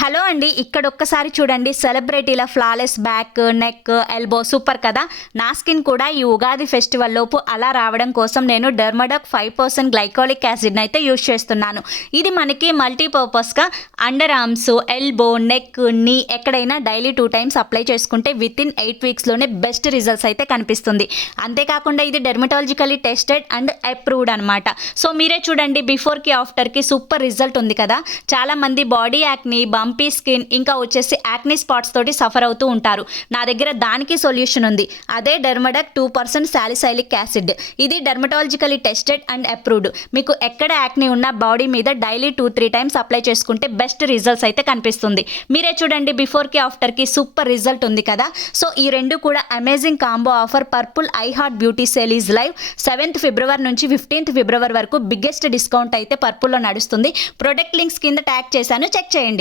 Hello అండి. ఇక్కడ ఒక్కసారి చూడండి, సెలబ్రిటీల flawless back, neck, elbow super కదా! నా స్కిన్ కూడా ఈ ఉగాది ఫెస్టివల్ లోపు అలా రావడం కోసం నేను డెర్మడాక్ 5% గ్లైకోలిక్ యాసిడ్‌ని అయితే యూజ్ చేస్తున్నాను. ఇది మనకి మల్టీపర్పస్‌గా అండర్ ఆర్మ్స్, ఎల్బో, నెక్, నీ ఎక్కడైనా డైలీ 2 టైమ్స్ అప్లై చేసుకుంటే వితిన్ 8 వీక్స్‌లోనే బెస్ట్ రిజల్ట్స్ అయితే కనిపిస్తుంది. అంతేకాకుండా ఇది డెర్మటాలజికల్లీ టెస్టెడ్ అండ్ అప్రూవ్డ్ అనమాట. సో మీరే చూడండి, బిఫోర్‌కి, ఆఫ్టర్‌కి సూపర్ రిజల్ట్ ఉంది కదా! చాలామంది బాడీ యాక్ని, బంపీ స్కిన్, ఇంకా వచ్చేసి యాక్నీ స్పాట్స్ తోటి సఫర్ అవుతూ ఉంటారు. నా దగ్గర దానికి సొల్యూషన్ ఉంది. అదే డెర్మడాక్ 2% సాలిసైలిక్ యాసిడ్. ఇది డెర్మటాలజికల్లీ టెస్టెడ్ అండ్ అప్రూవ్డ్. మీకు ఎక్కడ యాక్నీ ఉన్నా బాడీ మీద డైలీ 2-3 టైమ్స్ అప్లై చేసుకుంటే బెస్ట్ రిజల్ట్స్ అయితే కనిపిస్తుంది. మీరే చూడండి, బిఫోర్కి ఆఫ్టర్కి సూపర్ రిజల్ట్ ఉంది కదా! సో ఈ రెండు కూడా amazing combo offer purple I heart beauty sale is live 7th ఫిబ్రవరి నుంచి 15th ఫిబ్రవరి వరకు బిగ్గెస్ట్ డిస్కౌంట్ అయితే పర్పుల్లో నడుస్తుంది. ప్రొడక్ట్ లింక్స్ కింద ట్యాగ్ చేశాను, చెక్ చేయండి.